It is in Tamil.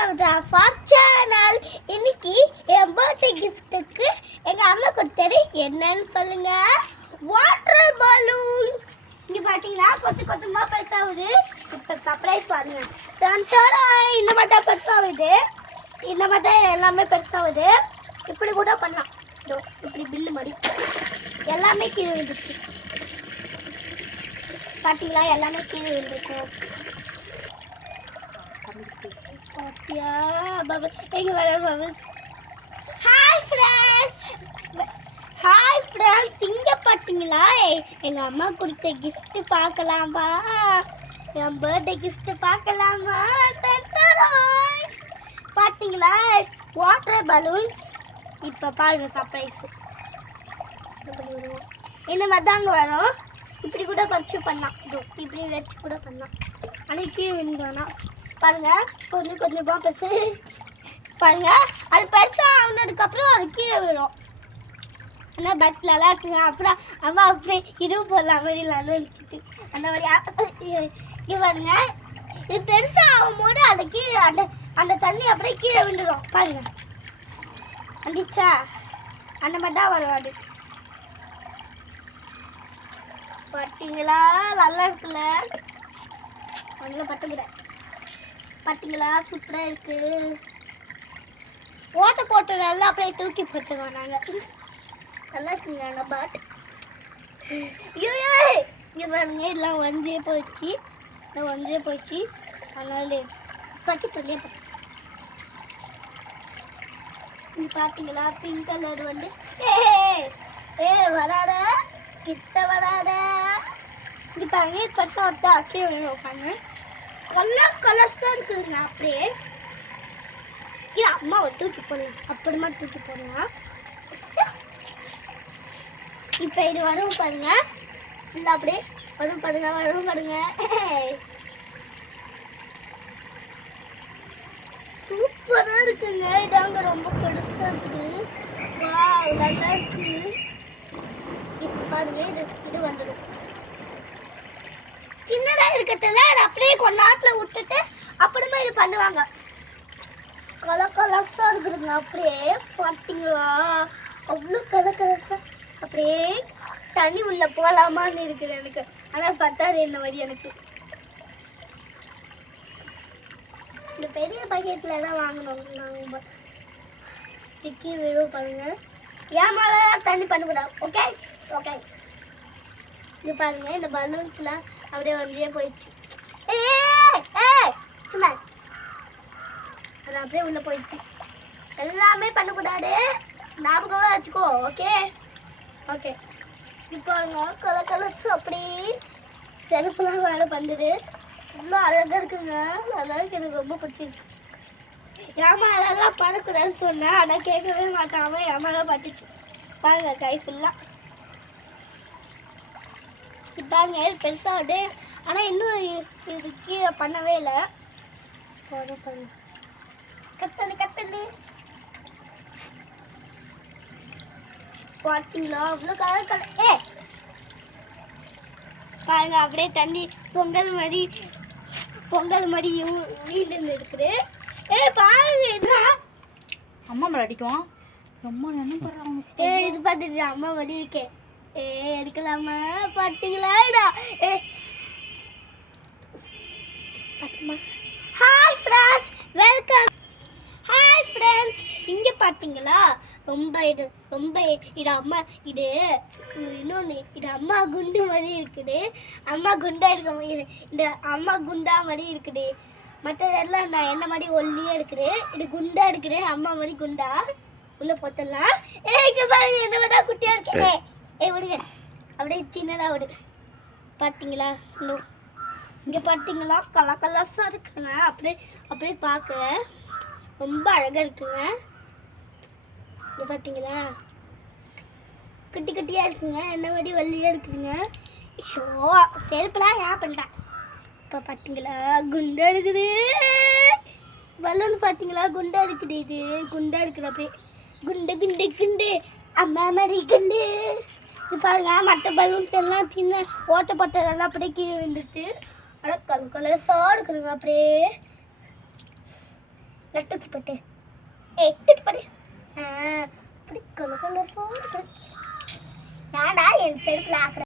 Welcome to our channel. இன்னைக்கு என் பர்த்டே கிஃப்ட்டுக்கு எங்கள் அம்மா கொடுத்தது என்னன்னு சொல்லுங்க. Water balloon. இங்கே பார்த்தீங்கன்னா கொஞ்சமாக பெருசாகுது. இப்போ சர்ப்ரைஸ் பாருங்க. இந்த மாதிரி தான் பெருசாகுது. இந்த மாதிரி தான் எல்லாமே பெருசாகுது. இப்படி கூட பண்ணலாம். இப்படி பில்லு மாதிரி எல்லாமே கீழே விழுந்துச்சு. பார்த்தீங்களா, எல்லாமே கீழே விழுந்துருக்கும். ஹாய் ஃப்ரெண்ட்ஸ், இங்கே பார்த்தீங்களா எங்கள் அம்மா கொடுத்த கிஃப்ட்டு பார்க்கலாமா? என் பர்த்டே கிஃப்ட்டு பார்க்கலாமா? பார்த்தீங்களா, வாட்டர் பலூன்ஸ். இப்போ பாருங்க சர்ப்ரைஸ். இந்த மாதிரி தாங்க வரும். இப்படி கூட வச்சு பண்ணலாம். இப்படி வச்சு கூட பண்ணலாம். அன்னைக்கு வேணும்னா பாருங்க, கொஞ்சமாக பெருசு பாருங்க. அது பெருசாக ஆனதுக்கப்புறம் அது கீழே விடும். ஆனால் பஸ்லலாம் இருக்குங்க. அப்புறம் அம்மா அப்படியே இதுவும் போடலாம் மாதிரிலான்னு வச்சுட்டு அந்த மாதிரி இது பாருங்க. இது பெருசாக ஆகும்போது அது கீழே அந்த தண்ணி அப்படியே கீழே விழுந்துடும். பாருங்க, வந்துச்சா? அந்த மாதிரி தான் வரும். அது பார்த்தீங்களா, நல்லா இருக்குல்ல? அதில் பட்டுக்கிறேன். பார்த்தீங்களா, சூப்பராக இருக்கு. ஓட்ட போட்டதெல்லாம் அப்படியே தூக்கி போட்டுருவோம் நாங்கள். நல்லா இருக்குங்க. அந்த பாட்டு இங்கே பாருங்க, இதெல்லாம் வந்தே போயிடுச்சு. அதனால கட்டி பண்ணி பார்த்தீங்களா, பிங்க் கலர் வந்து வராத, கிட்ட வராத. இது பாருங்க, பட்டா விட்டா கீழே உட்காந்து கலர்ஸாக இருக்குதுங்க. அப்படியே இது அம்மாவை தூக்கி போடுங்க. அப்புறமா தூக்கி போடுங்க. இப்போ இது வரும் பாருங்க. இல்லை அப்படியே வரும் பாருங்க. சூப்பராக இருக்குங்க. இதாங்க ரொம்ப பெருசாக இருக்குது. நல்லா இருக்கு. இப்போ பாருங்க, இது வந்துடும். சின்னதாக இருக்கிறதுல அதை அப்படியே கொஞ்ச நேரத்தில் விட்டுட்டு அப்புறமா இது பண்ணுவாங்க. கலர்ஸாக இருக்குதுங்க. அப்படியே பார்த்தீங்களா, அவ்வளோ கலர்ஸாக. அப்படியே தண்ணி உள்ள போகலாமான்னு இருக்குது எனக்கு. ஆனால் பத்தாது என்ன மாதிரி எனக்கு. இந்த பெரிய பக்கெட்டில் தான் வாங்கணும். நாங்கள் திக்கி விழுவும் பாருங்க. ஏன் மேலே தண்ணி பண்ணக்கூடாது. ஓகே. இது பாருங்க, இந்த பலூன்ஸ்லாம் அப்படியே வந்தே போயிடுச்சு. சும்மா அது அப்படியே உள்ள போயிடுச்சு. எல்லாமே பண்ணக்கூடாது, ஞாபகமாக வச்சுக்கோ. ஓகே. இப்போ கலர்ஸ் அப்படி செருப்புலாம் வேலை பண்ணுது. இவ்வளோ அழகாக இருக்குங்க. நல்லா இருக்கு. எனக்கு ரொம்ப பிடிச்சிருக்கு. ஏமா அதெல்லாம் பண்ணக்கூடாதுன்னு சொன்னேன், ஆனால் கேட்கவே மாட்டாம ஏமாதான் பட்டுச்சு. பாருங்க, கை ஃபுல்லாக இப்பாருங்க பெருசாகுது. ஆனால் இன்னும் இது கீழே பண்ணவே இல்லை. கத்தது பார்த்தீங்களா, அவ்வளோ கலர். பாருங்க, அப்படியே தண்ணி பொங்கல் மாதிரி வீடு இருக்குது. பாருங்க, அம்மா மேலே அடிக்கும். அம்மா என்ன பண்ணுறாங்க? இது பார்த்துட்டு அம்மா வலி இருக்கே. எடுக்கலாமா? பார்த்தீங்களா? Hi friends, welcome. Hi friends, இங்கே பார்த்தீங்களா, இது அம்மா. இது இன்னொன்று, இது அம்மா குண்டு மாதிரி இருக்குது. அம்மா குண்டா இருக்க மாதிரி. இந்த அம்மா குண்டா மாதிரி இருக்குது. மற்றதெல்லாம் நான் என்ன மாதிரி ஒல்லியாக இருக்குது. இது குண்டா இருக்குது. அம்மா மாதிரி குண்டா. உள்ளே போத்தலாம். இங்கே பாருங்க, என்ன மாதிரி குட்டியாக இருக்கேன். விடுங்க, அப்படியே சின்னதாக விடு. பார்த்தீங்களா, இன்னும் இங்கே பார்த்தீங்களா, கலர்ஸாக இருக்குங்க. அப்படியே பார்க்க ரொம்ப அழகாக இருக்குங்க. இது பார்த்தீங்களா, குட்டியாக இருக்குங்க. என்ன மாதிரி வள்ளியாக இருக்குதுங்க. செருப்பெல்லாம் ஏன் பண்ணுறேன். இப்போ பார்த்தீங்களா, குண்டா இருக்குது. பலூன் பார்த்தீங்களா, குண்டா இருக்குது. இது குண்டா இருக்குது. அப்படியே குண்டு அம்மா மாதிரி குண்டு. இது பாருங்க, மற்ற பலூன்ஸ் எல்லாம் சின்ன ஓட்டப்பட்டதெல்லாம் அப்படியே கீழே வந்துட்டு. ஆனால் கலர்ஸாக இருக்குதுங்க. அப்படியே நான் தூக்கி போட்டு தூக்கி போடு அப்படி கலர் கலர் ஏன்டா என் செருப்பில் ஆக்குற